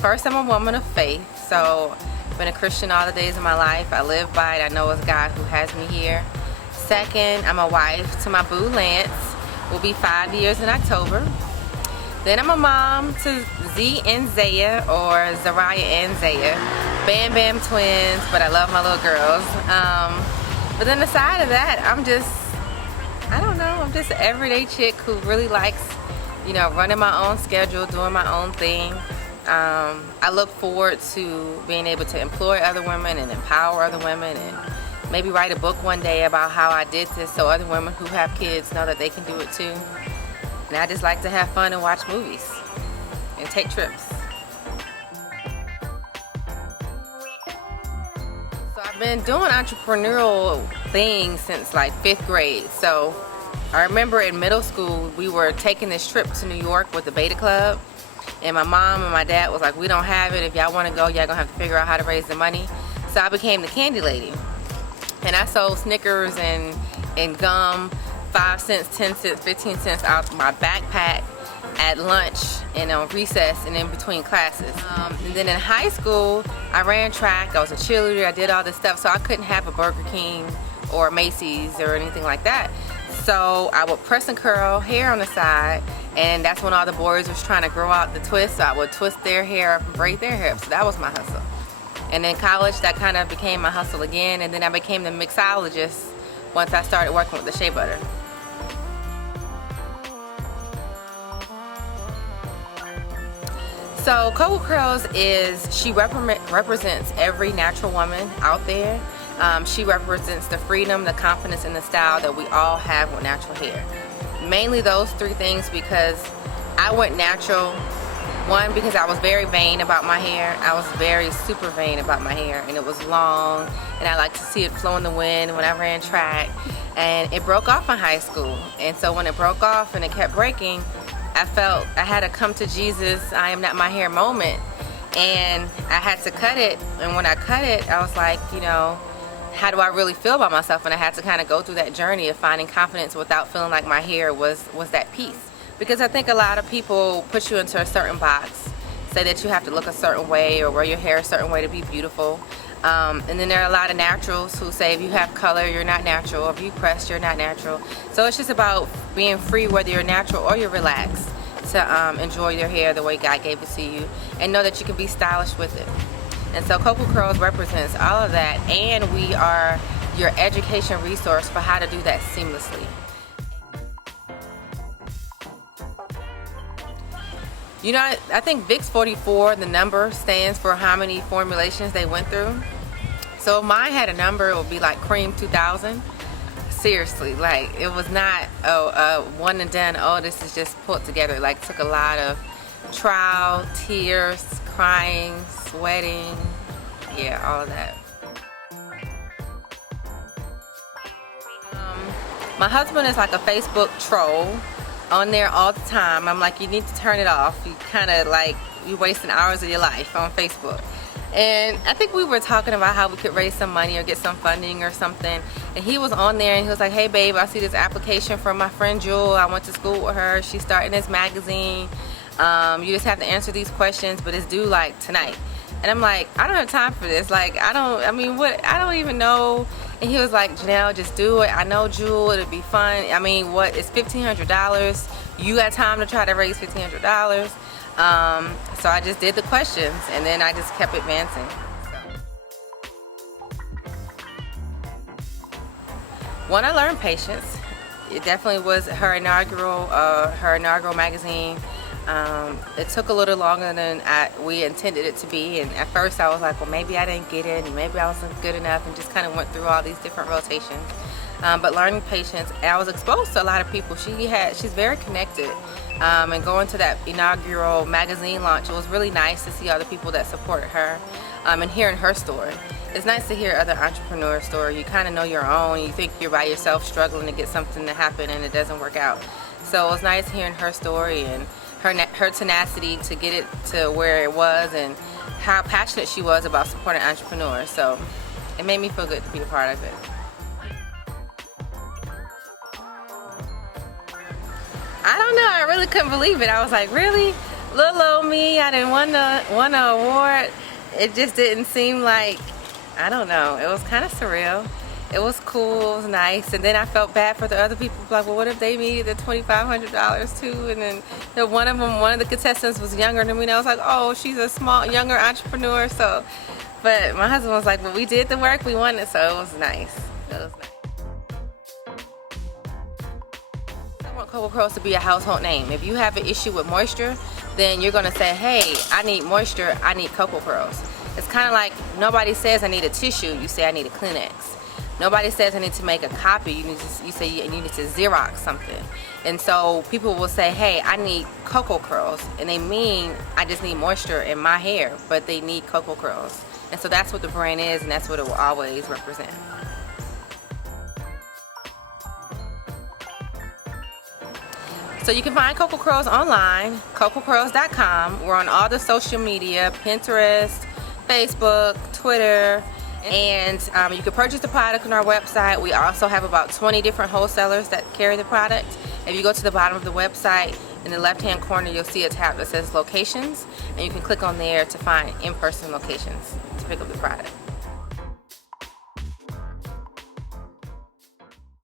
first, I'm a woman of faith, so I've been a Christian all the days of my life. I live by it. I know it's God who has me here. Second, I'm a wife to my boo Lance. Will be 5 years in October. Then I'm a mom to Z and Zaya, or Zariah and Zaya. Bam Bam twins, but I love my little girls. But then aside of that, I'm just an everyday chick who really likes, running my own schedule, doing my own thing. I look forward to being able to employ other women and empower other women, and maybe write a book one day about how I did this so other women who have kids know that they can do it too. And I just like to have fun and watch movies and take trips. So I've been doing entrepreneurial things since like 5th grade. So I remember in middle school, we were taking this trip to New York with the Beta Club. And my mom and my dad was like, we don't have it. If y'all want to go, y'all gonna have to figure out how to raise the money. So I became the candy lady. And I sold Snickers and gum, 5 cents, 10 cents, 15 cents out my backpack at lunch and on recess and in between classes. And then in high school, I ran track, I was a cheerleader, I did all this stuff, so I couldn't have a Burger King or Macy's or anything like that. So I would press and curl hair on the side, and that's when all the boys was trying to grow out the twist, so I would twist their hair up and braid their hair up, so that was my hustle. And in college, that kind of became my hustle again, and then I became the mixologist once I started working with the shea butter. So Coco Curls she represents every natural woman out there. She represents the freedom, the confidence, and the style that we all have with natural hair. Mainly those 3 things, because I went natural. One, because I was very vain about my hair. I was very super vain about my hair, and it was long, and I like to see it flow in the wind when I ran track. And it broke off in high school, and so when it broke off and it kept breaking, I felt I had a come to Jesus, I am not my hair moment, and I had to cut it. And when I cut it, I was like, how do I really feel about myself? And I had to kind of go through that journey of finding confidence without feeling like my hair was that piece. Because I think a lot of people put you into a certain box, say that you have to look a certain way or wear your hair a certain way to be beautiful. And then there are a lot of naturals who say if you have color, you're not natural. If you press, you're not natural. So it's just about being free, whether you're natural or you're relaxed, to enjoy your hair the way God gave it to you, and know that you can be stylish with it. And so Coco Curls represents all of that, and we are your education resource for how to do that seamlessly. I think VIX 44, the number stands for how many formulations they went through. So if mine had a number, it would be like Cream 2000. Seriously, like, it was not one and done, this is just put together. Like, it took a lot of trial, tears, crying, sweating, yeah, all of that. My husband is like a Facebook troll, on there all the time. I'm like, you need to turn it off. You kind of like, you're wasting hours of your life on Facebook. And I think we were talking about how we could raise some money or get some funding or something. And he was on there and he was like, hey babe, I see this application from my friend Jeannell. I went to school with her. She's starting this magazine. You just have to answer these questions, but it's due like tonight. And I'm like, I don't have time for this. Like, I don't even know. And he was like, Jeannell, just do it. I know Jewel, it'll be fun. I mean, it's $1,500. You got time to try to raise $1,500. So I just did the questions, and then I just kept advancing. One, I learned patience. It definitely was her inaugural magazine. It took a little longer than we intended it to be, and at first I was like, well, maybe I didn't get it, and maybe I wasn't good enough, and just kind of went through all these different rotations. But learning patience, and I was exposed to a lot of people. She's very connected, and going to that inaugural magazine launch, it was really nice to see all the people that supported her, and hearing her story. It's nice to hear other entrepreneurs' story. You kind of know your own. You think you're by yourself struggling to get something to happen, and it doesn't work out. So it was nice hearing her story and her tenacity to get it to where it was, and how passionate she was about supporting entrepreneurs. So it made me feel good to be a part of it. I don't know, I really couldn't believe it. I was like, really? little old me, I didn't won an award. It just didn't seem like, I don't know, it was kind of surreal. It was cool, it was nice, and then I felt bad for the other people. Like, well, what if they needed the $2,500 too? And then one of the contestants was younger than me, and I was like, oh, she's a younger entrepreneur. So, but my husband was like, well, we did the work, we won it, so it was nice. It was nice. I want Coco Curls to be a household name. If you have an issue with moisture, then you're gonna say, hey, I need moisture, I need Coco Curls. It's kind of like nobody says I need a tissue, you say I need a Kleenex. Nobody says I need to make a copy, you say you need to Xerox something. And so people will say, hey, I need Coco Curls, and they mean I just need moisture in my hair, but they need Coco Curls. And so that's what the brand is, and that's what it will always represent. So you can find Coco Curls online, cococurls.com. We're on all the social media, Pinterest, Facebook, Twitter, and you can purchase the product on our website. We also have about 20 different wholesalers that carry the product. If you go to the bottom of the website, in the left-hand corner, you'll see a tab that says locations, and you can click on there to find in-person locations to pick up the product.